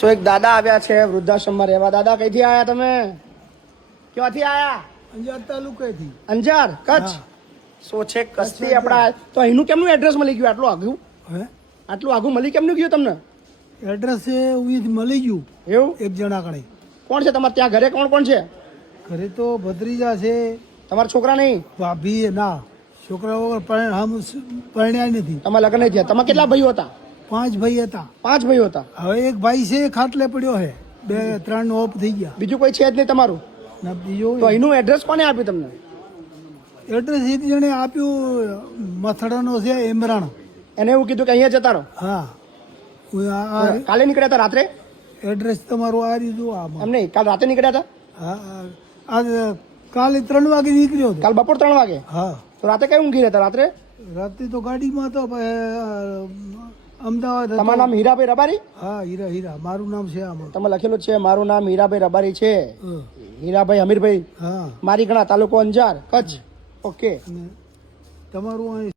સો એક દાદા આવ્યા છે વૃદ્ધાશ્રમમાં રહેવા. દાદા કઈથી આયા તમે? ક્યાંથી આયા? અંજાર તાલુકેથી. અંજાર કચ્છ. સો છે કચ્છથી આપડા. તો અહીંનું કેમનું એડ્રેસ મળી ગયું આટલું આગું? હે આટલું આગું મળી કેમનું ગયું તમને? એડ્રેસ એ ઉઈથી મળી ગયું એવું? એક જણા કણે. કોણ છે તમારે ત્યાં ઘરે? કોણ કોણ છે ઘરે તો ભત્રીજા છે, તમારા? છોકરા નહીં? ભાભી ના, છોકરા વગર પરણ્યા નથી. તમારા લગ્ન નહીં થયા? તમે કેટલા ભાઈઓ હતા? 5 ભાઈ હતા. 5 ભાઈઓ હતા. હવે એક ભાઈ છે ખાટલે પડ્યો છે, 2-3 ઓફ થઈ ગયા. બીજું કોઈ છે જ નહીં તમારું? ના બીજો તો અહીંનું એડ્રેસ કોને આપ્યું તમને? એડ્રેસ એક જણે આપ્યું, મથડાનો છે ઇમરાન. એને એવું કીધું કે અહીંયા જતા રહો? હા. કાલે નીકળ્યા હતા રાત્રે? એડ્રેસ તમારું આ રીતું આમાં. એમ નહીં, કાલ રાતે નીકળ્યા હતા? હા, આ કાલે 3 વાગે નીકળ્યો હતો. કાલ બપોર 3 વાગે? હા. તો રાતે કઈ ઊંઘી રહેતા? રાત્રે રાતે તો ગાડીમાં હતો, અમદાવાદ હતો. તમારું નામ હીરાભાઈ રબારી? હા, હીરા મારું નામ છે આમાં. તમે લખેલું છે મારું નામ હીરાભાઈ રબારી છે. હા. હીરાભાઈ હમીરભાઈ હા. મારી ગણા, તાલુકો અંજાર, કચ્છ. ઓકે. અને તમારું અહીં